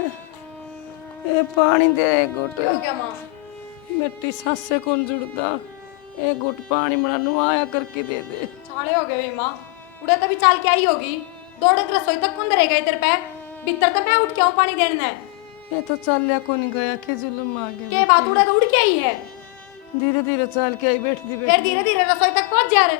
ए पानी दे गुट। क्या हो गया माँ? मिट्टी सांसे कौन जुड़ता। ए गुट पानी बना नुआया करके दे दे। चाले हो गए माँ, उड़े तभी चाल के आई होगी। दौड़ के रसोई तक कौन रहेगा तेरे पे? भीतर तक मैं उठ के आऊँ पानी देने है। ये तो चालिया को नहीं गया के जुलम आ गया। के बात उड़े तो उड़ के आई है। धीरे धीरे चाल के आई बैठ दी फिर धीरे धीरे रसोई तक पहुंच जा रहे।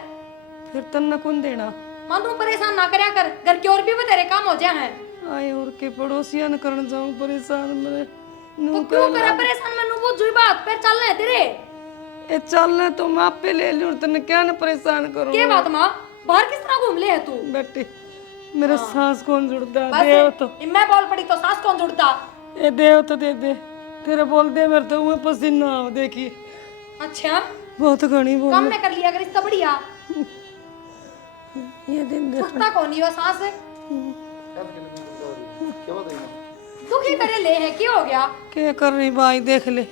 फिर तन्ना कौन देना। माँ तू परेशान ना करया कर, घर के और भी बतेरे काम हो जाए हैं। आए और के पड़ोसिया न करन जाऊं परेशान मेरे तो क्यों करे परेशान? मैं नु बुझ बात फिर चलना है तेरे। ए चलना तो मैं पे ले लूं तने क्या न परेशान करूं। के बात माँ? बाहर किस तरह घूम ले है तू? बेटी मेरा सांस कौन जुड़ता। बस देव तो मैं बोल पड़ी तो सांस कौन जुड़ता? ए देव तो दे दे। तेरे बोल दे मेरे तो मुंह पसीना आओ देखी। अच्छा बहुत घनी बोल। कम में कर लिया अगर इससे बढ़िया। ये दिन दे उठता कौन ही वो सांस? दुखी करे ले है क्या हो गया? क्या कर रही भाई देख ले।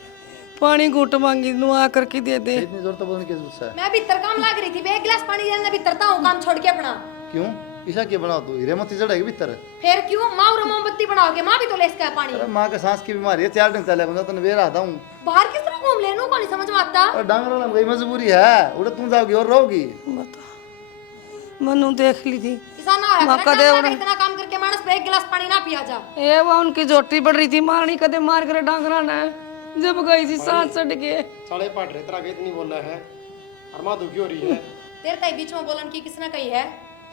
पानी घूट मांगी नुआ करके दे दे। इतनी जोर तो बोलने की जरूरत है। मैं भीतर काम लाग रही थी, मैं एक गिलास पानी देने भीतरता हूँ काम छोड़ के अपना। क्यों ईशा के बनाओ तू हीरे मोती चढ़ेगी भीतर। फिर क्यों माँ और मोमबत्ती बनाओगे? माँ भी तो ले इसका पानी। अरे माँ के सांस की बीमारी है 4 दिन चले बंदा तने वेर आता हूँ। बाहर किस तरह घूम लेनू को नहीं समझ में आता। और डांगर वाला गई मजबूरी है उड़े तुम जाओगी और रहोगी। बता मनु देख ली थी। ऐसा ना होया करे इतना काम करके मानस पे एक गिलास पानी ना पिया जा। ए वो उनकी जोटी बढ़ रही थी मारनी कदे मार कर डांगरा ने जब गई थी सांस चढ़ के। साले पाट रहे तरह के इतनी बोल रहा है और माँ दुखी हो रही है। तेरे ताई बीच में बोलन की किसने कही है?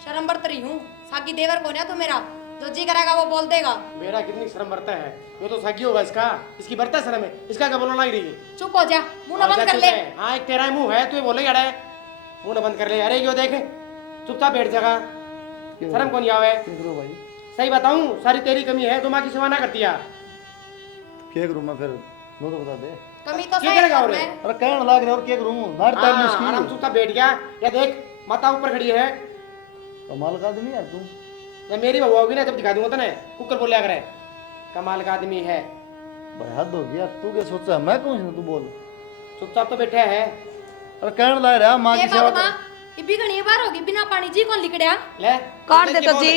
शर्म बरत रही हूँ। साकी देवर कौन है तो मेरा जो जी करेगा वो बोल देगा। मेरा कितनी शर्म बरता है। ये तो साकी होगा इसका, इसकी बरता शर्म है। इसका क्या बोलना लग रही है? चुप हो जा, मुंह न बंद कर ले। हाँ एक तेरा मुंह है तू बोले अड़े मुंह न बंद कर ले। अरे क्यों देख चुपचाप बैठ जाएगा। शर्म कौन आवे भाई सही बताऊं सारी तेरी कमी है तो माँ की सेवा ना करती है। क्या करूँ मैं फिर वो तो बता दे। कमी तो क्या सही करेगा है और? मैं। अरे कहने लग रहे और क्या करूँ मार टाइम में इसकी। आराम चुपचाप बैठ गया। या देख माता ऊपर खड़ी है। कमाल का आदमी है तू। जब मेरी बहू होगी ना जब दिखा दूंगा तो ना कुकर बोलिया करे कमाल का आदमी है। भाई हद हो गया तू क्या सोचा मैं कौन तू बोल। चुपचाप तो बैठा है। अरे कहने लग रहा माँ ये की सेवा बात माँ ये भी घनी बार होगी बिना पानी जी कौन लिकड़या? ले काट दे तो जी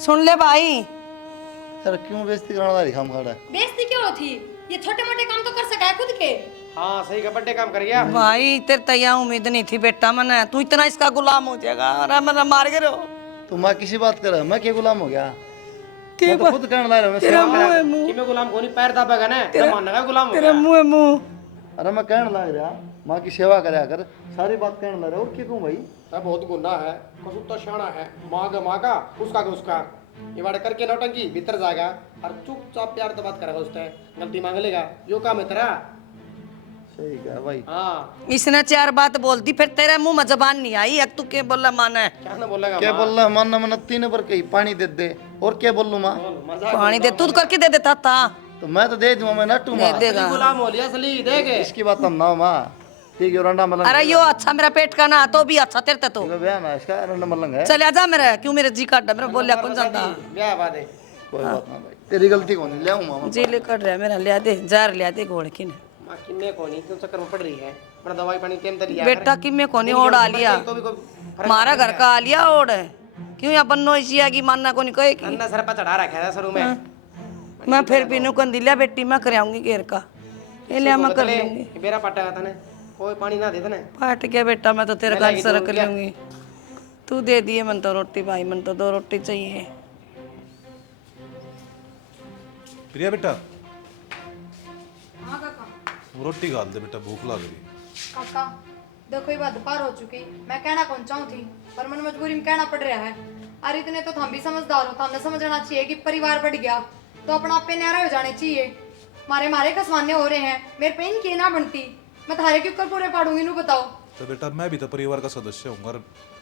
सुन ले भाई। अरे क्यों बेइज्जती कराना रही हम खड़ा। बेइज्जती क्यों थी? ये छोटे मोटे काम तो कर सका है खुद के। हाँ सही का बड्डे काम कर गया। भाई तेरे तैया उम्मीद नहीं थी बेटा मने तू इतना इसका गुलाम हो जाएगा। अरे मना मार के रहो तू माँ किसी बात कर मैं क्या गुलाम हो गया। मैं तो खुद कहने लग रहा तेरा हूँ मुंह है मुंह। कि मैं गुलाम को नहीं पैर दाबेगा ना तो मानना का गुलाम हो तेरा गया। मुंह है मुंह। अरे मैं कहने लग रहा माँ की सेवा करे कर सारी बात कहने लग रहा और क्या कहूँ भाई। है बहुत गुंडा है कसुत्ता शाना है माँ का उसका का उसका ये वाड़े करके नौटंकी भीतर जाएगा और चुपचाप प्यार तो बात करेगा उससे गलती मांग लेगा यो काम है तेरा। सही कहा भाई। हाँ इसने 4 बात बोल दी फिर तेरे मुंह में जबान नहीं आई। अब तू क्या बोला माने क्या ना बोलेगा क्या बोल रहा मानना मना 3 पर कहीं पानी दे और क्या बोल लूँ माँ। पानी दे तू करके दे देता था। तो मैं तो दे दूंगा मैं नटू माँ। देगा गुलाम हो लिया असली देख इसकी बात हम ना माँ ठीक है रंडा मलंग। अरे यो अच्छा मेरा पेट का ना तो भी अच्छा तेरे तो ब्याह ना इसका रंडा मलंग है। चल आजा मेरे क्यों मेरे जी काट मेरा बोलिया कौन जाता। ब्याह बात है कोई बात ना भाई तेरी गलती कौन ले आऊँ मामा। जी ले कट रहा मेरा लिया दे जार लिया दे घोड़ की ने माँ किन्ने को नहीं क्यों चक्कर में पड़ रही है अपना दवाई पानी टेम तक लिया बेटा कि मैं कोनी ओढ़ आ लिया तो भी कोई मारा घर का आ लिया ओढ़ क्यों यहाँ बन्नो इसी आगी मानना को नहीं कहे कि अन्ना सर पर चढ़ा रखा है शुरू में। मैं फिर भी नु कंदिलिया बेटी मैं कर आऊंगी घेर का ये लिया मैं कर लूंगी। मेरा पाटा था ने कोई पानी ना दे देने फाट गया बेटा मैं तो तेरे घर सर कर लूंगी। तू दे दिए मन तो रोटी भाई मन तो 2 रोटी चाहिए। प्रिया बेटा हाँ काका। वो रोटी खा दे बेटा भूख लग रही। काका देखो ये बात दोपहर हो चुकी मैं कहना कौन चाहूँ थी पर मन मजबूरी में कहना पड़ रहा है। अरे इतने तो हम भी समझदार हो हमें समझना चाहिए कि परिवार बढ़ गया तो अपना आपे न्यारे हो जाने चाहिए। मारे खसवाने हो रहे हैं मेरे पे इनकी ना बनती मैं थारे के ऊपर पूरे पाड़ूंगी नू बताओ। तो बेटा मैं भी तो परिवार का सदस्य हूँ और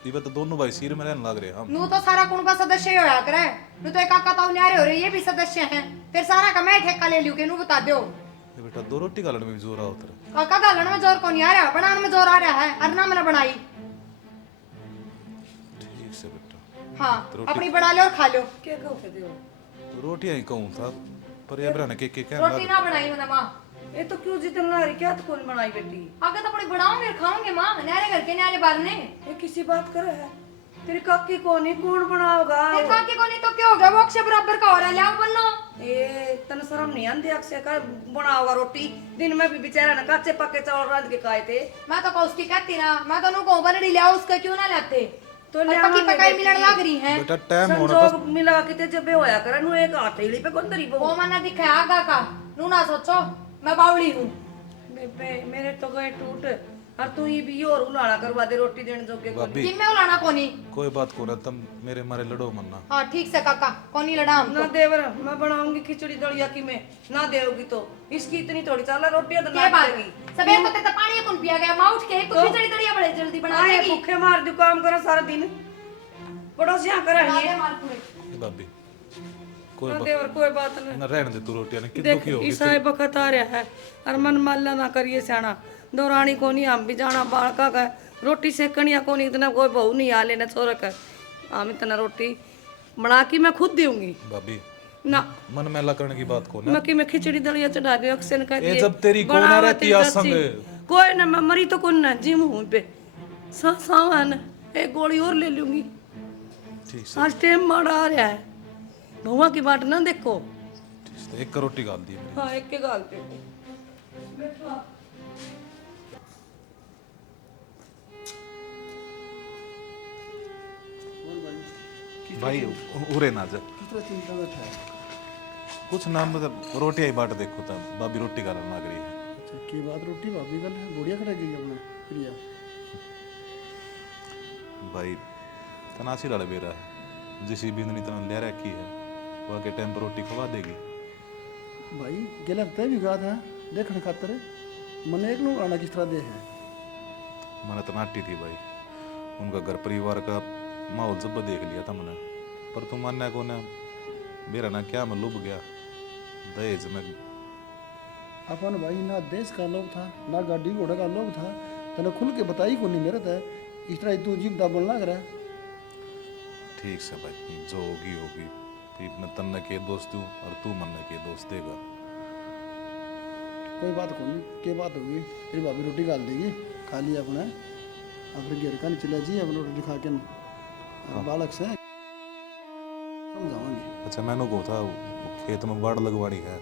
ये तो दोनों भाई सिर में रहने लग रहे हैं हम। नू तो सारा कुण का सदस्य ही होया करे नू तो एक काका ताऊ न्यारे हो रहे ये भी सदस्य हैं फिर सारा का मैं ठेका ले लूं के नू बता दो। ये बेटा 2 रोटी खाने में भी जोर आता है। काका गालन में जोर कौन आ रहा बनाने में जोर आ रहा है अरना मैंने बनाई। ठीक से बेटा हाँ अपनी बना लो और खा लो। क्या तो रोटियां ही कहूँ था पर ये बना के रोटी ना बनाई मैंने माँ। ये तो क्यों जितना रही क्या तो कौन बनाई बेटी आगे तो अपनी बनाऊंगे और खाऊंगे माँ न्यारे घर के न्यारे बार ने। ये किसी बात करे है तेरी काकी को नहीं कौन बनाओगा। काकी को नहीं तो क्या हो गया वो अक्षय बराबर का हो रहा है ले आओ बनो। ये तन शर्म नहीं आंदी अक्षय का बनाओगा रोटी दिन में भी बेचारा ना कच्चे पक्के चावल रांध के खाए थे। मैं तो कौस्ती कहती ना, मैं तो नु को बनड़ी ले आओ, उसका क्यों ना लाते? तो और लियावांगे पकी पकाई बेटी। मिलने लग रही है। बेटा टाइम होने संजोग मिला किते जब होया करे नु एक हथेली पे गोंदरी वो बो। मना दिखाया आगा का, नू ना सोचो मैं बावली हूँ। बेबे मेरे तो गए टूट और तू ये भी और उलाना करवा दे रोटी देने जोगे को। भाभी जिन में उलाना कोनी। कोई बात को ना, तुम मेरे मारे लड़ो मन्ना। हाँ ठीक से काका, कोनी लड़ा हम ना देवर मैं बनाऊंगी खिचड़ी दलिया की मैं ना देओगी तो इसकी इतनी थोड़ी चाला रोटी तो ना के बात देगी। सबे को ते पानी कौन पिया गया, मां उठ के तो खिचड़ी दलिया बड़े जल्दी बना आए देगी। भूखे मार दू काम करो सारा दिन पड़ोसियां करे बना ये दे मार पूरे। भाभी कोई ना बात देवर कोई बात नहीं। ना, रहने दे तू रोटियां ने कितनी देख की होगी। ईसाई बखत आ रहा है और मन माला ना करिए सियाना दौरानी को नहीं हम भी जाना बालका का रोटी सेकनिया को नहीं इतना कोई बहू नहीं आ लेना छोरा का हम इतना रोटी बना के मैं खुद दूंगी भाभी ना मन मेला करने की बात को ना। मक्की में खिचड़ी दलिया चढ़ा दे अक्सर कह ये दिए जब तेरी को ना बनावा रहती तेरी आ चाची। संग। कोई ना मैं मरी तो कौन ना जिम हूं पे सावन एक गोली और ले लूंगी। ठीक से आज टाइम माड़ा आ रहा है भुआ की बाट ना देखो। ठीक से एक रोटी गाल दी मैंने। हाँ एक के गाल पे बैठो आप। भाई उरे ना जा कितना चिंता में था। कुछ ना, मतलब रोटी आई बाट देखो तब भाभी रोटी गालन लग रही है। अच्छा की बात रोटी भाभी कल बुढ़िया खड़ा गई अपने प्रिया। भाई तनासी लड़ बेरा है जिस बिंदनी तना ले रखी है वह के टाइम पर रोटी खवा देगी। भाई गेला तय भी गा था देखने खातर मन एक लोग आना किस तरह दे है। मैंने तनाटी थी भाई, उनका घर परिवार का माहौल जब देख लिया था मैंने, पर तुम मानने को ना मेरा ना क्या मैं लुभ गया दहेज में। अपन भाई ना देश का लोग था ना गाड़ी घोड़ा का लोग था, तने खुल के बताई को नहीं मेरे था इस तरह तू जीव दाबल लग रहा है। ठीक से भाई जो होगी होगी, फिर मैं तन्ने के दोस्त हूँ और तू मन्ने के दोस्त देगा। कोई बात को नहीं, क्या बात होगी तेरी भाभी रोटी डाल देगी खा लिया अपना अपने घेर का नहीं चला जी अपने रोटी खा के बालक से समझाओगे। अच्छा मैंने को था वो खेत में बाढ़ लगवानी है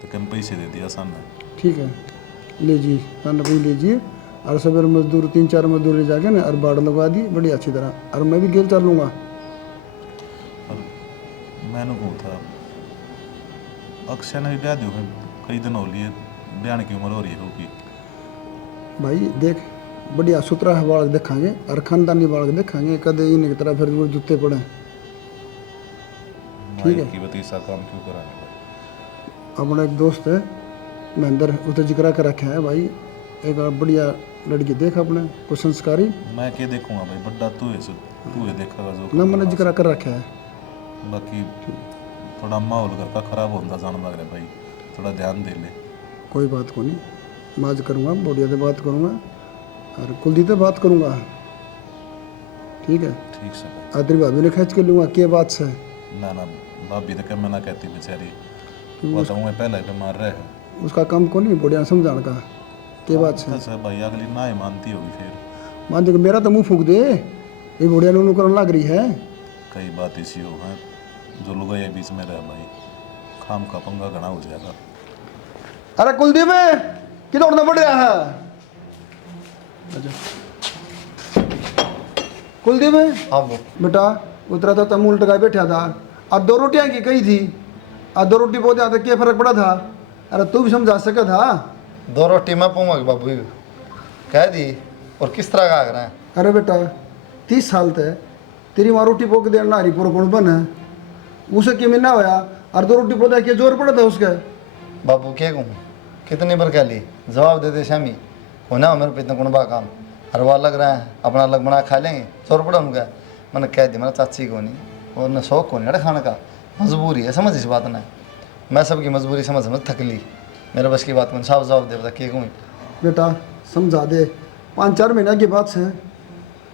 तो कम पैसे दे दिया सामने। ठीक है लीजिए खाना भी लीजिए और सवेरे मजदूर 3-4 मजदूर ले जाके ना और बाढ़ लगवा दी बड़ी अच्छी तरह और मैं भी गेल चल लूँगा। और मैंने को था अक्षय ने भी ब्याह दी कई दिन हो लिए, ब्याह की उम्र हो रही होगी। भाई देख बढ़िया सुथरा बालक देखांगे और खानदानी बालक देखांगे कदे इन्हें की तरह फिर वो जूते पड़े। ठीक है की बतीसा काम क्यों कराने भाई। अपना एक दोस्त है महेंद्र उसे जिक्र कर रखा है भाई एक बढ़िया लड़की देख अपने कुछ संस्कारी। मैं क्या देखूंगा भाई, बड्डा तू है देखेगा जो ना मैंने जिक्र कर रखा है। बाकी थोड़ा माहौल घर का खराब होता जान लग रहा है भाई, थोड़ा ध्यान दे ले। कोई बात को नहीं माज करूँगा बढ़िया से बात करूँगा और कुलदीप से बात करूँगा। ठीक है ठीक से भाई। आदरी भाभी ने खींच के लूँगा क्या बात से। ना ना भाभी तो क्या मना कहती बेचारी, बताऊँ पहले बीमार रहे। उसका काम को नहीं बढ़िया समझाने का क्या बात से। अच्छा भाई अगली ना ही मानती होगी फिर। मान देगा मेरा तो मुंह फूक दे ये बढ़िया नूनू करने लग रही है। कई बात इसी हो है जो लोग ये बीच में रह भाई, खाम का पंगा घना हो जाएगा। अरे कुलदीप कि दौड़ना पड़ रहा है। अच्छा कुलदीप हाँ वो बेटा उतरा था तम उल्ट का बैठा था और 2 रोटियां की कही थी और 2 रोटी पहुंचा था क्या फर्क पड़ा था। अरे तू भी समझा सका था। 2 रोटी मैं पाऊंगा बाबू कह दी और किस तरह का रहा है। अरे बेटा 30 साल थे तेरी माँ रोटी पोक दे नारी पूरा गुण बन है उसे कि मिलना होया और 2 रोटी पौधा के जोर पड़ा था उसका। बाबू क्या कहूँ कितनी बार कह ली जवाब दे दे शामी होना मेरे पे इतना गुणबा काम हर बार लग रहा है अपना अलग बना खा लेंगे जोर पड़ा उनका। मैंने कह दी मेरा चाची को नहीं और न शौक को नहीं अरे खाने का मजबूरी है समझ इस बात ने मैं सबकी मजबूरी समझ समझ थक ली मेरे बस की बात में साफ जवाब दे बता क्या कहूँ। बेटा समझा दे 5-4 महीने की बात से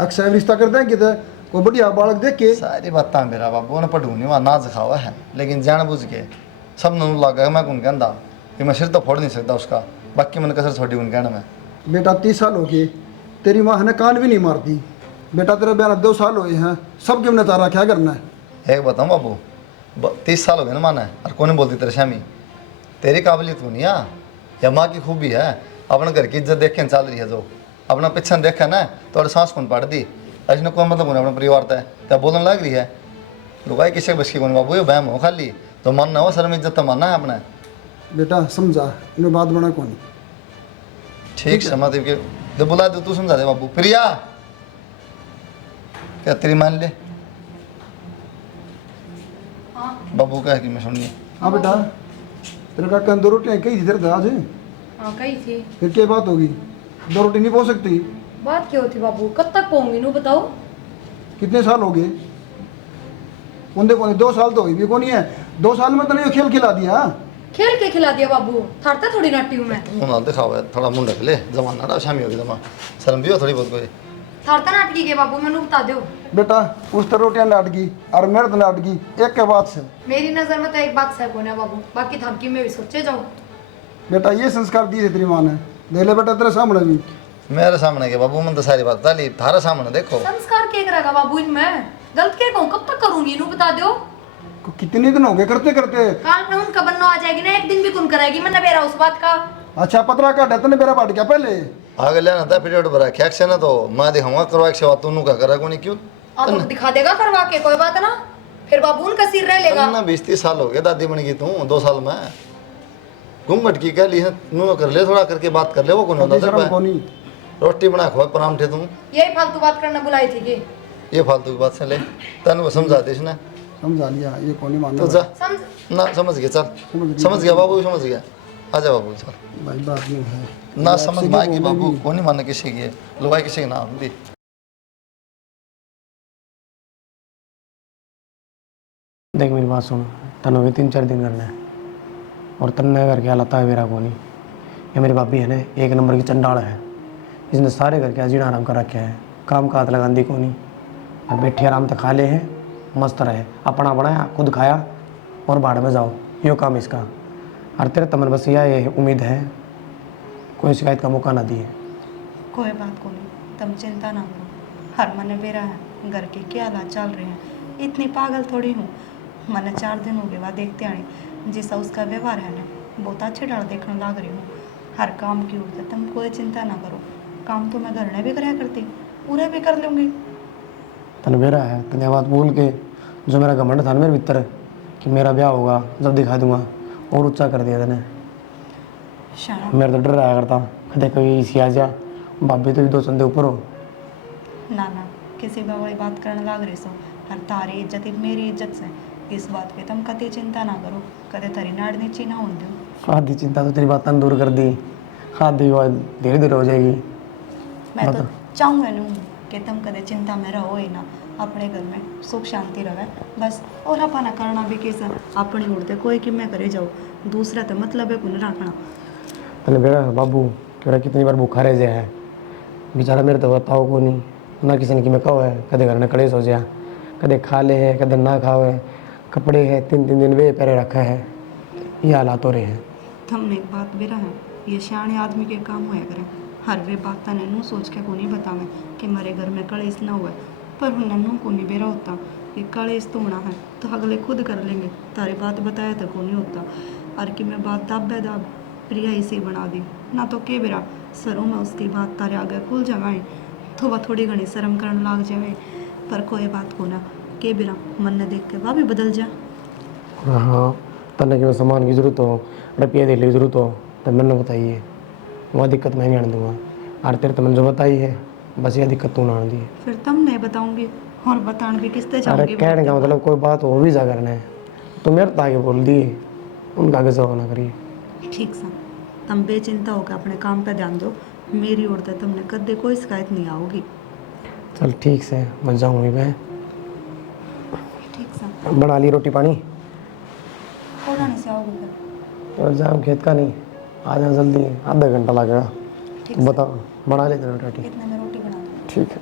अक्सर रिश्ता कर देंगे तो कोई बढ़िया बालक देख के। सारी बात मेरा बाबू ने पढ़ू नहीं वहाँ नाच खावा है लेकिन जान बुझ के सब नू लगा मैं कौन कहता कि मैं सिर तो फोड़ नहीं सकता उसका बाकी मैंने कसर छोड़ी उन कहना में। बेटा 30 साल हो गए तेरी माँ ने कान भी नहीं मारती। बेटा तेरे बयान 2 साल हुए हैं सब के हमने तारा क्या करना है। एक बताऊँ बाबू 30 साल हो गए ना माना है और कौन नहीं बोलती तेरे शामी तेरी काबिलियत होनी है या माँ की खूबी है अपने घर की इज्जत देखे चल रही है जो अपना पीछे देखा ना तो सांस कौन पड़ दी ऐसा कोई मतलब होना अपने परिवार तय क्या बोलने लग रही है लुगाई किसी बस की कौन बाबू ये बहम हो खाली तो मानना हो शर्म इज्जत तो मानना है अपने बेटा समझा इन्हें बात बना कौन ठीक है मतलब के जब बुला दो तू समझा दे बाबू प्रिया क्या तेरी मान ले हाँ बाबू कह कि मैं सुनिए हाँ बेटा तेरे का कल 2 रोटियाँ कही थी तेरे आज हाँ कही थी। फिर क्या बात होगी 2 रोटी नहीं पहुँच सकती बात क्या होती बाबू, कब तक पहुंगी नू बताओ। कितने साल हो गए उन्दे को 2 साल तो हुई भी कौन है 2 साल में तने खेल खिला दिया खेल के खिला दिया बाबू, थारता थोड़ी नाटी हूँ मैं। मुँह नाल दिखाओ है थोड़ा मुंह ढक ले जमाना ना शामी होगी जमा शर्म भी हो थोड़ी बहुत कोई थारता नाटकी के बाबू मैनू बता दो। बेटा उस तरह रोटियाँ लाट गई और मेरे तो लाट गई एक के बाद से मेरी नजर में तो एक बात सह कोने बाबू, बाकी थमकी में भी सोचे जाओ। बेटा ये संस्कार दिए थे तेरी माँ ने देख ले बेटा तेरे सामने भी मेरे सामने के बाबू मन तो सारी बात ताली थारे सामने देखो संस्कार के करेगा बाबू इनमें, गलत क्या कहूँ, कब तक करूंगी नू बता दो। कितने दिन हो गए करते करते काल में उनका बनना आ जाएगी ना, एक दिन भी कौन करेगी, मैं नबेरा उस बात का। अच्छा पतरा काटा तने मेरा बांट गया पहले आगे लेना था पीरियड भरा ख्याक से ना तो मैं दिखाऊंगा करवा के सेवा तू का करा कोनी क्यों अब दिखा देगा करवा के, कोई बात ना, फिर बाबू उनका सिर रह लेगा। ना 20-30 साल हो गए दादी बन गई तू 2 साल में घूंघट की कह ली है नू कर ले थोड़ा करके बात कर ले वो कौन होता शर्म कोनी रोटी बना खो परांठे तू यही फालतू बात करना बुलाई थी कि ये फालतू की बात से ले तन वो समझा देश ना समझा लिया ये कोनी तो मानना जा समझ। ना समझ गया चल समझ गया बाबू समझ गया आजा बाबू चल भाई बात नहीं है ना समझ में आएगी बाबू कौन नहीं मानने किसी की लुगाई किसी की ना होती देख मेरी बात सुन, तन हो गए 3-4 दिन करना है और तन्ने करके हालत है मेरा कोनी। ये मेरी भाभी है ना एक नंबर की चंडाल है, इसने सारे घर के जीना आराम कर रखे है, काम का हाथ लगांदी कोनी। अब बैठे आराम तक खा ले हैं मस्त रहे, अपना बनाया खुद खाया और बाढ़ में जाओ, यो काम इसका। और तेरे तमन बस ये उम्मीद है कोई शिकायत का मौका ना दिए। कोई बात को नहीं, तुम चिंता ना करो, हर मन बेरा है, घर के क्या हालात चल रहे हैं, इतनी पागल थोड़ी हूँ। मैंने 4 दिन हो गए वह देखते आने जिसका उसका व्यवहार है ना बहुत अच्छे डाल देखने लग रही हूँ। हर काम की ओर तुम कोई चिंता ना करो, काम तो मैं घर में भी कराया करती, पूरे भी कर लूँगी। तन बेरा है तने बात बोल के जो मेरा घमंड था ना मेरे भीतर कि मेरा ब्याह होगा जब दिखा दूंगा और ऊंचा कर दिया तने। शाना मेरा तो डर रहा करता कदे कभी इसी आ जा भाभी तो भी 2 चंदे ऊपर हो। ना ना किसी बाबड़ी बात करने लग रही सो, हर तारी इज्जत मेरी इज्जत से, इस बात पे तुम कभी चिंता ना करो, कदे तारी नाड़ नीची ना होने दो। आधी चिंता तो तेरी बातें दूर कर दी, आधी बात धीरे धीरे हो जाएगी। मैं तो चाहूँगा नहीं कि तुम कदे चिंता में रहो ही ना, अपने घर में सुख शांति रहे बस। और अपना करना भी कैसा अपनी उड़ते कोई कि मैं करे जाओ, दूसरा तो मतलब है कुन रखना। तने बेरा बाबू मेरा कितनी बार भूखा रह जाए है बेचारा, मेरे तो बताओ को नहीं ना किसी ने कि मैं कहो है, कदे घर में कलेश हो जाए, कदे खा ले है कदे ना खाओ है, कपड़े है 3-3 दिन वे पैरे रखा है, ये हालात हो रहे हैं। तुमने एक बात बेरा है, ये सियाने आदमी के काम होया करें, हर वे बात तने नू सोच के को नहीं बतावे कि मेरे घर में कलेश ना हुआ, पर नन्नू को नहीं बेरा होता कि कलेश तो होना है तो अगले खुद कर लेंगे, तारी बात बताया तो को नहीं होता। और कि मैं बात दाबे दाब प्रिया इसी बना दी ना तो के बेरा सरों में उसकी बात तारे आगे खुल जाए तो वह थोड़ी घनी शर्म करने लग जाए, पर कोई बात को ना के बेरा मन ने देख के वह भी बदल जा। हाँ तने कि सामान की ज़रूरत हो, रुपये देने की ज़रूरत हो तो मैंने बताइए, वह दिक्कत मैं नहीं आने दूँगा। और तेरे तो मैंने जो बताई है बस यह दिक्कत तू ना आने दी। फिर तुम नहीं बताऊंगी और बताने भी किससे अरे चाहूंगी। कहने का मतलब कोई बात हो भी जा करना है तो मेरे तो आगे बोल दिए, उनका आगे जवाब ना करिए। ठीक सा तुम बेचिंता होकर अपने काम पे ध्यान दो, मेरी ओर से तुमने कदे कोई शिकायत नहीं आओगी। चल ठीक से मैं जाऊँगी मैं, ठीक सा बना ली रोटी पानी थोड़ा नहीं से आओगे फिर। और जाऊँ खेत का नहीं आ जाओ जल्दी, आधा घंटा लगेगा। ठीक बताओ बना लेते हैं रोटी। इतने में रोटी बना दो। ठीक है।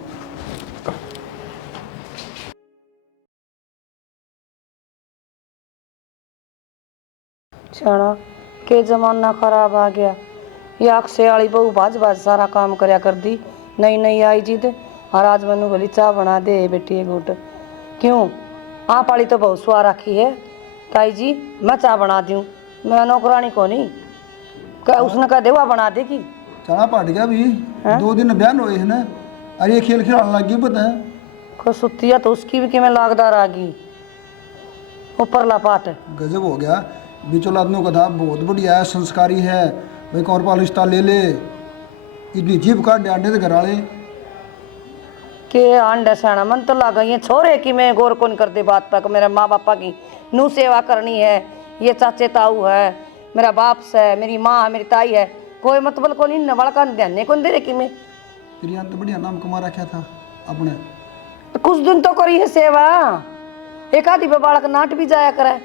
छाना के जमाना खराब आ गया, याक से आली बहू भाज भाज सारा काम करया कर दी, नई नई आई जिद और आज मैनू बोली चाह बना दे बेटी एक घूट। क्यों आप वाली तो बहुत सुआ रखी है, ताई जी मैं चाय बना दूँ, मैं नौकरानी को नहीं उसने कह देवा बना देगी। चना पट गया भी 2 दिन बयान हुए है ना, अरे ये खेल खिलाने लग गई पता है। को सुतिया तो उसकी भी कि मैं लागदार आ गई ऊपर लापाट। गजब हो गया। बिचौल आदमियों का था बहुत बढ़िया है, संस्कारी है भाई, कौर पालिस्ता ले ले, इतनी जीप काट डांडे थे घर वाले के अंडा साना मन तो लगा ये छोरे कि मैं गौर कौन कर दे बात तक। मेरे माँ बापा की नू सेवा करनी है, ये चाचे ताऊ है, मेरा बाप है, मेरी माँ है, मेरी ताई है, कोई मतलब को नहीं नवल का ध्यान कौन दे रही कि मैं। तेरी तो बढ़िया नाम कमा रखा था अपने। तो कुछ दिन तो करी है सेवा, एक आधी पे बालक नाट भी जाया करे।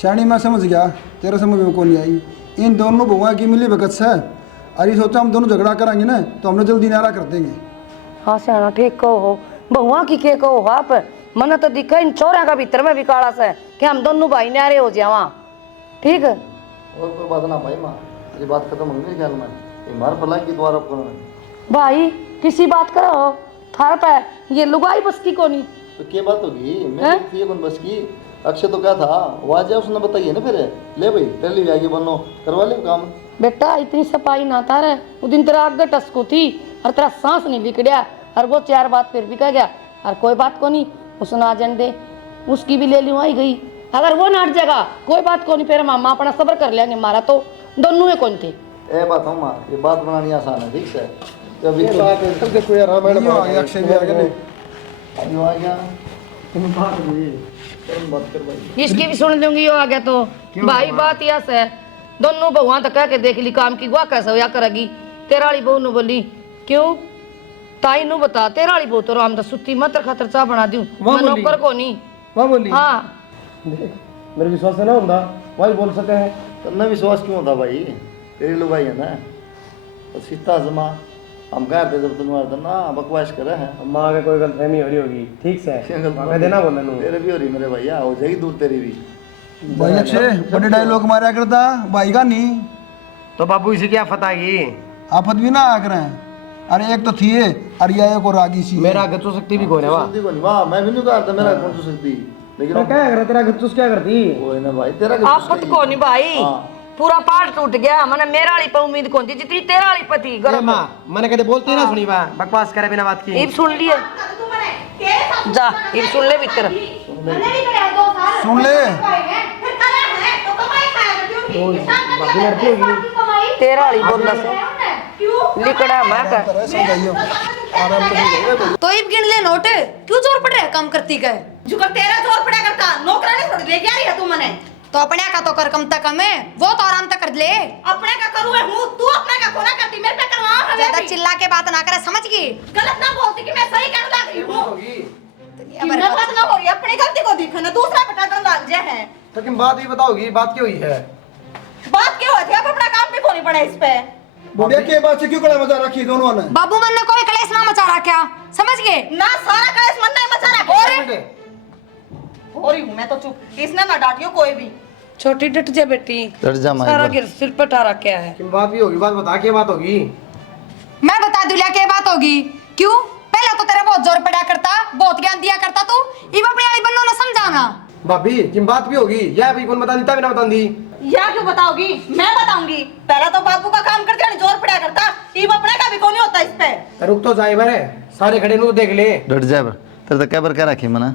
श्याणी मैं समझ गया, तेरे समझ में कौन नहीं आई। इन दोनों बहुआ की मिली भगत से, अरे सोचा हम दोनों झगड़ा करेंगे ना तो हमने जल्दी नारा कर देंगे। हाँ सियाना ठीक कहो हो, बहुआ की के कहो आप, मन तो दिखा इन छोरा का भीतर में भी काला से कि हम दोनों भाई नारे हो जावा। ठीक है और कोई बात ना भाई माँ, ये बात खत्म हो गई ख्याल में, ये मार पला की द्वारा भाई किसी बात करो थार पे ये लुगाई बस की कोनी। तो क्या बात होगी, मैं थी कौन बस की। अक्षय तो क्या था वो आज उसने बताइए ना, फिर ले भाई पहले भी आगे बनो करवा ले काम। बेटा इतनी सफाई ना था रे, वो दिन तेरा आगे टसको थी और तेरा सांस नहीं बिगड़िया, और वो 4 बात फिर भी कह गया, और कोई बात को नहीं उसने आ जाने दे, उसकी भी ले लूँ आई गई। अगर वो नाट जाएगा कोई बात को नहीं, फिर मामा अपना सब्र कर लेंगे, मारा तो दोनों में कौन थे। ए बात हम माँ, ये बात बनानी आसान है, ठीक से जब ये बात है सबके कोई रामायण ये आ गया, अक्षय भी आ गया नहीं। यो आ गया तुम बात हुई बात कर भाई। इसकी भी सुन लूंगी यो आ गया तो भाई बात यस है, दोनों भगवान तक कह के देख ली काम की गुआ कैसे होया करेगी। तेरा वाली बहू ने बोली क्यों ताई नु बता, तेरा वाली बहू तो राम दा सुती मत खातर चाह बना दूं, मैं नौकर को नहीं। वाह बोली हाँ मेरे विश्वास है ना होता वही बोल सके हैं। तन्ना विश्वास क्यों होता भाई, तेरी लोग भाई है ना, तो सीता जमा हम कहते जब तुम्हारा ना बकवास करे हैं। माँ का कोई गलतफहमी हो रही होगी, ठीक से मैं देना बोला नू। तेरे भी हो रही मेरे भैया, हो जाएगी दूर तेरी भी। भाई अक्षय बड़े डायलॉग मारा करता भाई का नहीं, तो बाबू इसे क्या फता की आफत भी ना आ करे। अरे एक तो थी ये अरिया को रागी सी मेरा गच्चू शक्ति भी कौन है वाह सुनती को नहीं वाह, मैं भी नहीं करता मेरा कौन सी सकती, लेकिन तो क्या कर तेरा गच्चूस क्या करती वो है ना भाई तेरा आफत को नहीं भाई, पूरा पाठ टूट गया। मैंने मेरा वाली पे उम्मीद कौन थी जितनी तेरा वाली पति गरम। माँ मैंने कहते बोलती ना सुनी वाह, बकवास करे बिना बात की। इब सुन लिए जा, इब सुन ले भीतर सुन ले। तेरा वाली बोलना से लिकड़ा मैं कर समझाइयो आराम से। तो इब गिन ले नोट, क्यों जोर पड़ रहा है काम करती का। जुकर तेरा जोर पड़ा करता नौकरानी थोड़ी ले जा रही है तू मने। तो अपने का तो कर कम तक हमें, वो तो आराम तक कर ले। अपने का करूँ हूँ, तू अपने का कोना करती, मेरे पे करवा हमें ज्यादा भी। चिल्ला के बात ना करे, समझ गई। गलत ना बोलती कि मैं सही कर रही हूँ। अब मैं बात ना हो रही, अपनी गलती को दिखा ना, दूसरा बेटा डाल जे है। लेकिन बात भी बताओगी, बात क्यों हुई है? बात क्यों होती है, अब अपना काम भी खोनी पड़ा इस पे। बुढ़िया के बात से क्यों कड़ा मजा रखी दोनों ने। बाबू मन ने कोई कलेश ना मचा रहा क्या, समझ गए ना सारा कलेश मन नहीं मचा रहा। हो रही हूँ मैं तो चुप, इसने ना डांटियो कोई भी। छोटी डट जा बेटी, डट जा माँ सारा गिर सिर पे ठा रखा है। लेकिन बात भी होगी, बात बता क्या बात होगी। मैं बता दूं क्या बात होगी। क्यों पहले तो तेरा बहुत जोर पड़ा करता, बहुत ज्ञान दिया करता तू, इब अपनी वाली बन्नो ना समझाना। भाभी किन बात भी होगी, यह भी कौन बता देता बिना बता दी। या क्यों बताओगी, मैं बताऊंगी। पहला तो बाबू का काम करते जोर पड़ा करता, इब अपने का भी कौन होता इस पे। रुक तो जाए बरे, सारे खड़े तो देख ले। डट जाए बर, तेरे तक क्या बर क्या रखी मना,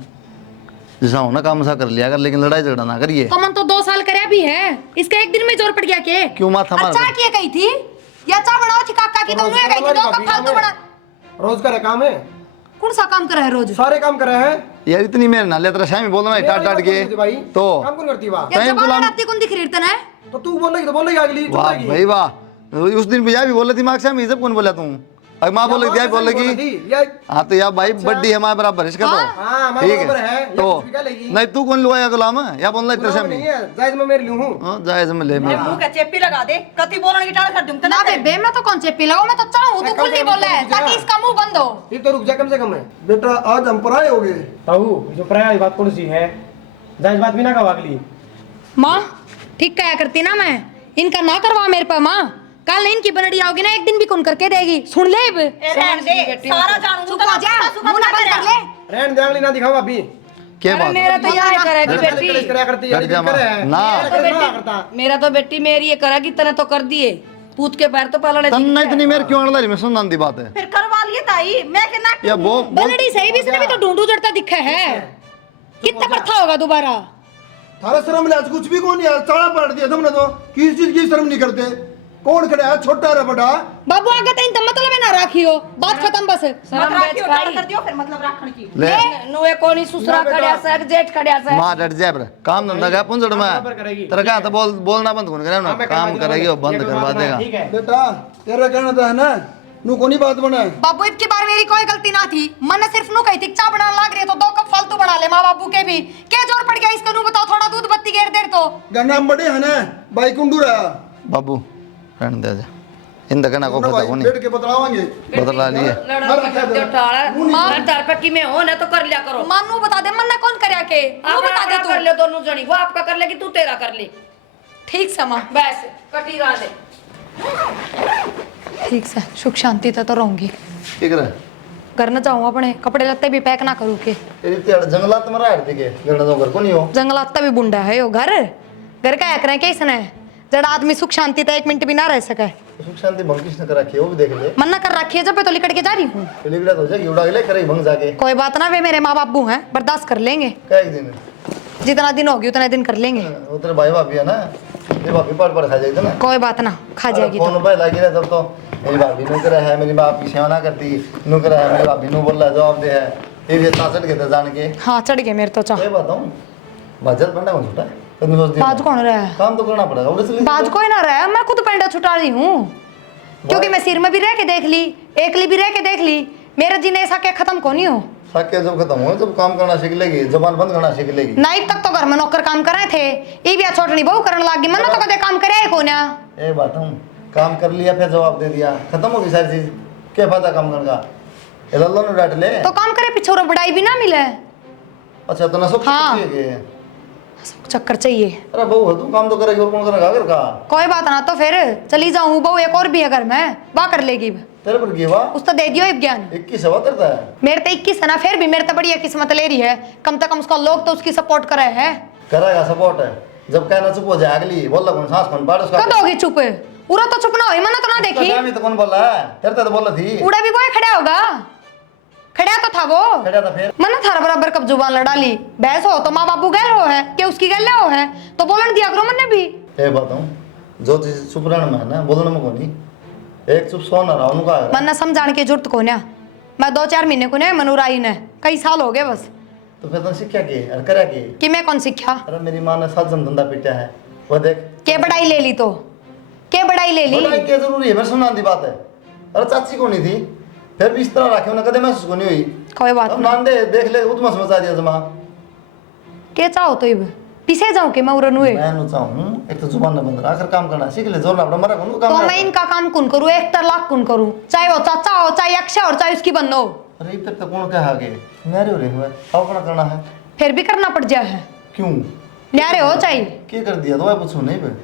जैसा हो ना काम सा कर लिया कर, लेकिन लड़ाई झगड़ा ना करिए। तो मन तो 2 साल करया भी है, इसका एक दिन में जोर पड़ गया के। क्यों माथा मार अच्छा किए गई थी या चा बनाओ थी काका की, तो उन्हें गई थी तो कब फालतू बना। रोज का काम है, कौन सा काम कर रहा है रोज। सारे काम कर रहे हैं यार, इतनी मेरे ना ले तेरा शामी बोल रहा है टाट टाट के भाई। तो काम कौन करती वाह, या टाइम जबान गुलाम- लड़ाती कौन दिख रही है। तो तू बोल रही तो बोल रही अगली वाह भाई वाह, उस दिन भी भी बोले दिमाग से हम जब कौन बोला तू, अब माँ बोल रही बोल रही। हाँ तो यार भाई बड्डी है हमारे बराबर इसका तो ठीक है। तो नहीं तू कौन लुआया गुलाम है, या बोल रहा तेरे सामने जायज में मेरी लूं हूं। हाँ जायज में ले मैं मुंह का चेपी लगा दे, कति बोलने की टाल कर दूं ना बे मैं तो कौन चेपी लगाऊं, मैं तो चाहूं तू खुल नहीं बोल रहा है ताकि इसका मुंह बंद हो। ये तो रुक जा कम से कम है। बेटा आज हम पराए हो गए। ताऊ जो प्राय बात कौन सी है, जायज बात भी ना कहा अगली। माँ ठीक कहा करती ना मैं, इनका ना करवा मेरे पे माँ, कल इनकी बनड़ी आओगी ना एक दिन भी कौन करके देगी, सुन ले अब। रहन दे, सारा जानू चुप हो जा, मुंह ना बंद कर ले। रहन दे अगली ना दिखाओ अभी। क्या अरे बात मेरा तो यह करेगी बेटी करती कर जा मां ना मेरा तो बेटी मेरी ये करेगी तने तो कर दिए पूत के पैर तो पलड़े तन्ना इतनी मेरे क्यों अड़ला मैं सुनना दी बात है फिर करवा लिए ताई मैं के नाक या वो बलड़ी सही भी इसने भी तो ढूंढू जड़ता दिखा है कितना बर्था होगा दोबारा थारा शर्म लाज कुछ भी कौन यार चाड़ा पलट दिया तुमने तो किसी चीज की शर्म नहीं करते कौन खड़ा है छोटा रे बड़ा बाबू आगे तो इन मतलब है ना राखियो बात खत्म बस शर्म बेच खाई कर दियो फिर मतलब राखण की ले नुए कोनी ससुरा खड़या से जेठ खड़या से मां डट जाए bre काम धंधा का पुंजड़ में तेरा क्या तो बोलना बंद कौन करे ना काम करेगी वो बंद करवा देगा बेटा तेरा कहना तो है ना नू कोनी बात बने बाबू इतनी बार मेरी कोई गलती ना थी मन ने सिर्फ नू कही थी चाय बनाने लग रही है तो 2 कप फालतू बना ले माँ बाबू के भी क्या जोर पड़ गया इसको नू बताओ थोड़ा दूध बत्ती घेर देर तो गन्ना बड़े है ना भाई कुंडू रहा बाबू रहने दे जा इन दकना को पता कोनी बैठ के बतलावांगे बदला लिए लड़का कर दे टाड़ा मार तार पे कि मैं हो ना तो कर लिया करो मानू बता दे मन ने कौन करया के नू आप बता दे कर ले दोनों जनी वो आपका कर लेगी तू तेरा कर ले ठीक से माँ बस कटी रहा दे ठीक से सुख शांति तो रहूंगी ठीक है घर न जाऊँ अपने कपड़े लत्ते भी पैक ना करूँ के तेरी तेड़ जंगलात में रह दिखे गणना तो घर को नहीं हो जंगलात भी बुंडा है यो घर घर का एक रहे के इसने जड़ा आदमी सुख शांति तो 1 मिनट भी ना रह सके सुख शांति भंग किसने कर रखी है वो भी देख ले मन्ना कर रखी है जब तो लिकट के जा रही हूँ लिगड़ा तो जाएगी उड़ा ले करे भंग जाके कोई बात ना वे मेरे माँ बाबू हैं बर्दाश्त कर लेंगे क्या एक दिन जितना दिन होगी उतना दिन कर लेंगे वो तेरे भाई भाभी है ना ये भाभी पड़ खा जाएगी ना कोई बात ना खा जाएगी फोन पे लगी रहे तब तो मेरी भाभी नौकर है मेरी बाप की सेवा ना करती नौकर है मेरी भाभी नु बोल रहा जवाब दे है ये भी सासट के जान के हाँ चढ़ गए मेरे तो चाह ये बताऊं बाजत बनना हो छोटा कभी सोच बाज कौन रहा है काम तो करना पड़ेगा और इसलिए बाज कोई ना रहा है मैं खुद पेंडा छुटा रही हूँ क्योंकि मैं सिर में भी रह के देख ली एकली भी रह के देख ली मेरे जीने ऐसा क्या खत्म को नहीं हो साक्य जब खत्म हो जब काम करना सीख लेगी जबान बंद करना सीख लेगी नाइट तक तो घर में नौकर काम कर रहे थे ये भी छोटनी बहू करने लगी मन तो कदे काम करे को ना ये बात हूँ काम कर लिया फिर जवाब दे दिया खत्म होगी सारी चीज क्या फायदा काम करने का ये लल्लो ने डांट ले तो काम करे पिछोरा बढ़ाई भी ना मिले अच्छा तो ना सब हाँ। चाहिए चक्कर चाहिए अरे बहू तू काम तो करेगी और कौन करेगा घर का कोई बात ना तो फिर चली जाऊं बहू एक और भी है घर में वाह कर लेगी तेरे पर की वाह उस तो दे दियो ज्ञान 21 हवा करता है मेरे तो 21 है ना फिर भी मेरे तो बढ़िया किस्मत ले रही है कम से कम उसका लोग तो उसकी सपोर्ट करे है करेगा सपोर्ट है जब कहना चुप हो जाए अगली बोल कौन सांस कौन पाड़ उसका कद होगी चुप पूरा तो चुप ना हो मना तो ना देखी मैं तो कौन बोला है तेरे तो बोला थी उड़ा भी वो खड़ा होगा खड़ा तो था वो खड़ा था फिर मना थारा बराबर कब जुबान लड़ा ली बहस हो तो माँ बापू गैर हो है कि उसकी गैल हो है तो बोलन दिया करो मन ने भी ये बताऊं जो चीज चुप रहना में है ना बोलने में कोनी एक चुप सोना रहा उनका है मन ने समझाने की जरूरत को ना मैं 2-4 महीने को ने मनोराई ने कई साल हो गए बस तो फिर तो सीखा के अरे करा के कि मैं कौन सीखा अरे मेरी माँ ने सात जन धंधा पीटा है वो देख के बड़ाई ले ली तो के बड़ाई ले ली बोला क्या जरूरी है मेरे सुनना दी बात है अरे चाची को नहीं थी फिर भी इस तरह रखे उन्हें कदे महसूस को नहीं हुई कोई बात अब नहीं मान दे देख ले उतना समझा दिया जमा के चाहो तो इब पीछे जाऊं के मैं उरन हुए मैं नु चाहूं एक तो जुबान न बंद रहा आखिर काम करना सीख ले जोर ना अपना मरा कौन काम तो करा। मैं इनका काम कौन करूं 1 लाख कौन करूं चाहे वो चाचा हो चाहे अक्षय और चाहे उसकी बंदो अरे फिर तो कौन कहा आगे न्यारे हो रहे हुए अब अपना करना है फिर भी करना पड़ जाए है क्यों न्यारे हो चाहे क्या कर दिया तो मैं पूछूं नहीं बे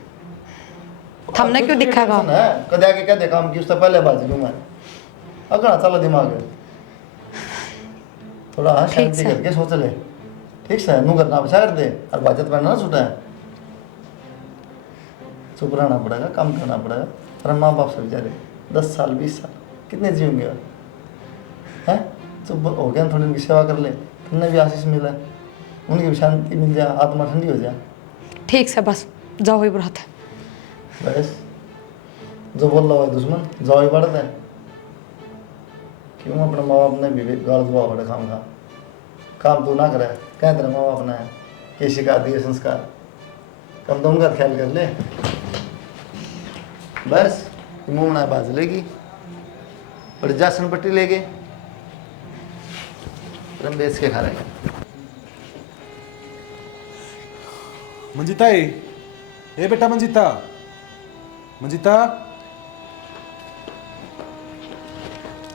हमने क्यों दिखागा कदे आगे क्या दे काम की उससे पहले बाजी लूं मैं अगला चला दिमाग थोड़ा शांति करके सोच ले ठीक से नू करना बचा कर दे और बाजत पहनना ना छूटा है चुप रहना पड़ेगा काम करना पड़ेगा और माँ बाप से बेचारे 10 साल 20 साल कितने जियोगे हैं चुप हो गया थोड़ी उनकी सेवा कर ले तुमने भी आशीष मिला उनकी भी शांति मिल जाए आत्मा ठंडी हो जाए ठीक से बस जाओ ही बुरात है बस जो बोल रहा है दुश्मन जाओ ही बढ़ता है क्यों अपने माँ बाप ने भी गाल दुआ बड़े काम तू ना करे कह तेरे माँ बाप ने के शिकार दिए संस्कार कम तो उनका ख्याल कर ले बस मुँह बनाए बाज लेगी और जासन पट्टी लेके रम बेच के खा रहे मंजिता ए बेटा मंजिता मंजिता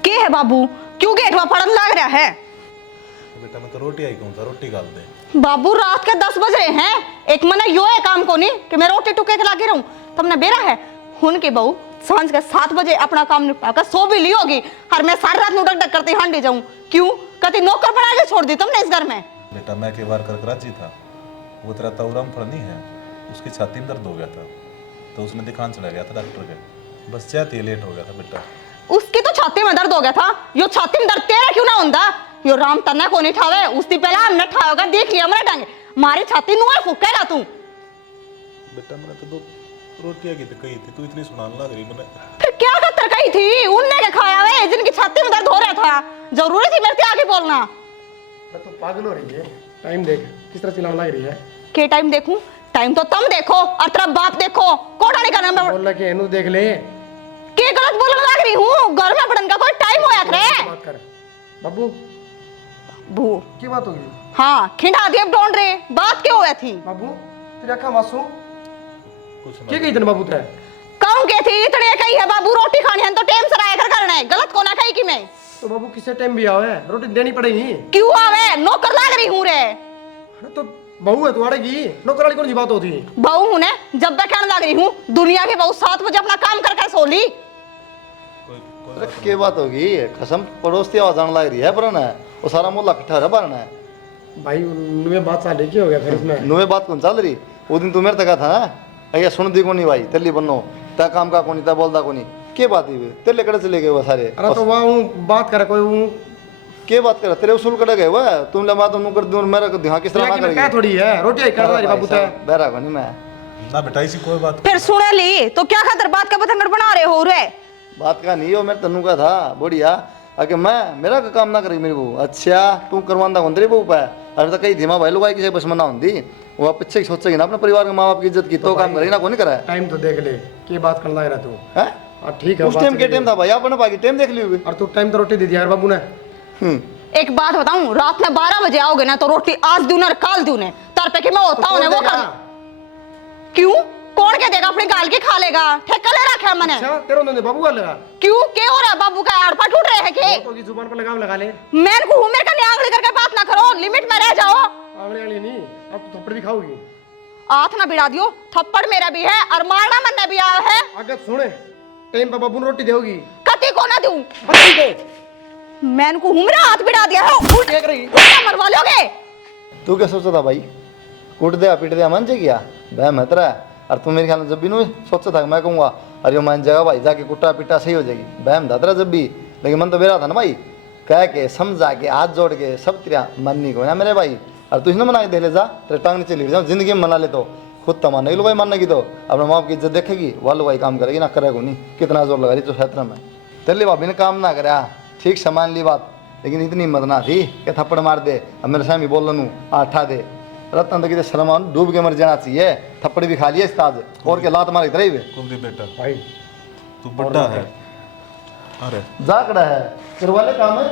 के है बाबू क्यों गेट में पड़न लग रहा है बेटा मैं तो रोटी आई कौन सा रोटी गाल दे बाबू रात के 10 बज रहे हैं एक मना यो है काम को नहीं कि मैं रोटी टुके के लागे रहूं तुमने बेरा है हुन के बहू सांझ के 7 बजे अपना काम निपटाकर सो भी ली होगी और मैं सारी रात नुटक डक करती हांडी जाऊं क्यों कभी नौकर बना के छोड़ दी तुमने इस घर में बेटा मैं के बार कर कराची था, वो तेरा तवरम फड़ नहीं है, उसकी छाती में दर्द हो गया था तो उसने दिखाने चला गया था डॉक्टर के, बस चाहते लेट हो गया था बेटा। उसकी तो छाती में दर्द हो गया था, यो छाती में दर्द तेरा क्यों ना होंदा? यो राम तन्ना को नहीं ठावे, उसकी पहला हमने ठावेगा, देख लिया हमने टांगे मारी छाती नुआ फुकेगा तू। बेटा मैंने तो दो रोटियां की कही थी, तू इतनी सुनाने लग रही मैंने। फिर क्या खतर कही थी? उनने क्या खाया वे जिनकी छाती में दर्द हो रहा था? जरूरी थी मेरे से आगे बोलना? तो पागल हो रही है, टाइम देख किस तरह चिल्लाने लग रही है। के टाइम देखूं? टाइम तो तुम देखो और तेरा बाप देखो, कोठा नहीं करना मैं बोल के एनु देख ले। के गलत बोलने लग रही हूँ? घर में पड़न का कोई टाइम होया करे? बात कर बाबू, बू की बात होगी? हाँ खिंडा दिए ढूंढ रहे, बात क्यों हुई थी? बाबू तेरी आंखें मासूम कुछ क्या कही तने बाबू ते? कहूं के थी इतने कही है बाबू रोटी खानी है तो टाइम से आया कर करना है, गलत को ना कही कि मैं। तो बाबू किसे टाइम भी आवे, रोटी देनी पड़ेगी। क्यों आवे? नौकर लग रही हूँ रे। तो बहू है तुम्हारेगी, नौकर वाली कौन सी बात होती है? बहू हूँ ने, जब मैं कहने लग रही हूँ दुनिया की बहू 7 बजे अपना काम कर कर सो ली। अरे क्या बात होगी, कसम पड़ोस की आवाज आने लग रही है पर ना वो सारा मोहल्ला इकट्ठा रहा बारना है भाई। उनमें बात साले की हो गया फिर इसमें। नुए बात कौन चल रही? वो दिन तू मेरे तक था ना, अरे सुन दी कोनी भाई तेली बनो ता काम का कोनी ता बोलता कोनी, के बात ही तेले कड़े चले गए वो सारे। अरे तो वहाँ बात करे कोई के बात कर तेरे उसूल कड़े गए वह तुम लमा तुम कर दूर मेरा ध्यान किस तरह ना करेगी थोड़ी है रोटी आई कर रही बाबू ते बेरा कोनी मैं ना बेटा ऐसी कोई बात। फिर सुने ली तो क्या खातर बात का पतंगड़ बना रहे हो रे? बात का नहीं हो मेरे तनु का था बढ़िया आगे मैं मेरा का काम ना करेगी मेरी बहू। अच्छा तू करवांदा कौन तेरी बहू पे? अरे तो कई धीमा भाई लोग किसी बस मना होती वो पीछे सोचेगी ना अपने परिवार के माँ बाप की इज्जत की तो काम करेगी ना कौन करा। टाइम तो देख ले की बात करना है तू है ठीक है उस टाइम के टाइम था भाई अपने बाकी टाइम देख लियो। और तू टाइम तो रोटी दे दिया यार बाबू ने। एक बात बताऊं, रात में 12 बजे आओगे ना तो रोटी आज दूं ना काल दूं ने तर पे कि मैं होता हूं वो कर। क्यों? कौन के देगा? अपनी गाल की खा लेगा, ठेका ले रखा है मैंने। अच्छा तेरे ने बाबू का लगा क्यों? क्या हो रहा है? बाबू का आड़पा टूट रहे है के? तो की जुबान पर लगाम लगा ले। मैं को हूं मेरे का न्यांगली करके बात ना करो, लिमिट में रह जाओ। आंगली वाली नहीं, अब तो थप्पड़ भी खाओगी। हाथ ना बिड़ा दियो, थप्पड़ मेरा भी है और मारना मन भी आया है। अगर सुने टाइम पर बाबू ने रोटी देगी कति को ना दूं मैं को हूं मेरा हाथ बिड़ा दिया है देख रही उल्टा मरवा लोगे। तू क्या सोचता था भाई? कूट दिया पीट दिया मन जे गया वह महतरा है। और तू मेरे ख्याल में जब भी नहीं सोचता था मैं कहूँगा अरे मान जाएगा भाई जाके कुट्टा पिट्टा सही हो जाएगी बहम दादरा जब भी। लेकिन मन तो मेरा था ना भाई कह के समझा के हाथ जोड़ के सब तेरा मन नहीं को ना मेरे भाई। और तू इसने मना के दे ले जा तेरे टांग नीचे लिख जाओ जिंदगी में मना ले तो खुद तो मान लो भाई मानने की तो अपने माँ बाप की इज्जत देखेगी वालो भाई काम करेगी ना करेगा नहीं। कितना जोर लगा रही तो क्षेत्र में तेरे भाभी ने काम ना करा ठीक सामान ली बात लेकिन इतनी हिम्मत ना थी कि थप्पड़ मार दे अब मेरे सामने बोल लूँ आठा दे रतन तो कितने शर्मा डूब के मर जाना चाहिए। थप्पड़ भी खा लिया इस ताज और के लात मारी तरह कुलदीप बेटा भाई तू बड्डा है। अरे जाकड़ा है करवा ले काम है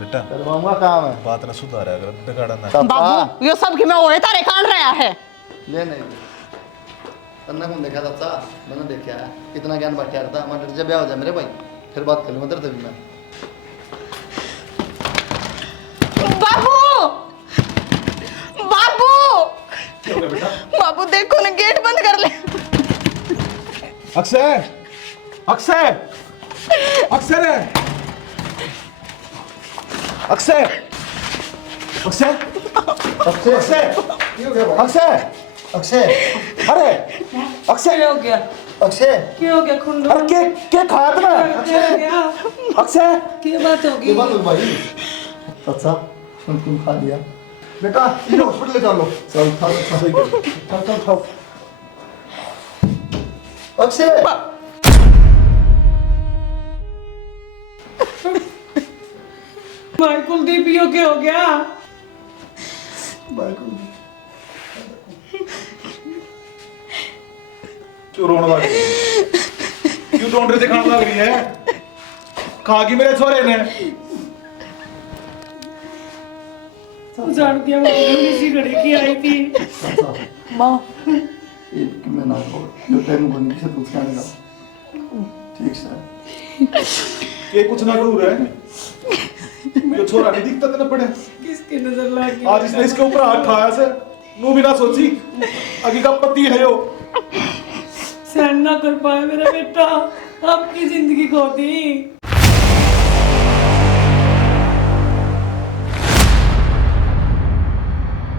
बेटा करवाऊंगा काम है बात ना सुधार है अगर बिगाड़ा ना। बाबू यो सब कि मैं ओए तारे कांड रहा है। ले नहीं तन्ना कौन देखा था मैंने देखा है इतना ज्ञान बांटा था मैं जब ब्याह हो जाए मेरे भाई फिर बात कर लूँगा तभी मैं। बाबू बाबू बाबू देखो ना गेट बंद कर ले। अक्षय अक्षय अक्षय अक्षय अक्षय अक्षय अक्षय अक्षय अरे अक्षय क्या हो गया? अक्षय क्या हो गया खुंडो? अरे के खाया था क्या हो गया? अक्षय क्या बात होगी? ये बात हो भाई अच्छा सुन तुम खा लिया बेटा ये हॉस्पिटल ले चलो चल चल चल चल अक्षय भाई कुलदीप यो क्या हो गया? क्यों रोने लग रही है? क्यों ढूंढ रहे दिखाने लग रही है? खा गई मेरे छोरे ने। जान दिया वो इसी घड़ी की आई थी माँ। एक मैं ना हो जो टाइम को नहीं से पूछ के आएगा ठीक सर ये कुछ ना करूँ रहे ये छोरा नहीं दिखता तेरे पड़े किसकी नजर लगी? आज इसने इसके ऊपर हाथ खाया से नू भी ना सोची अगी का पति है यो सहन ना कर पाया मेरा बेटा, आपकी जिंदगी खो दी।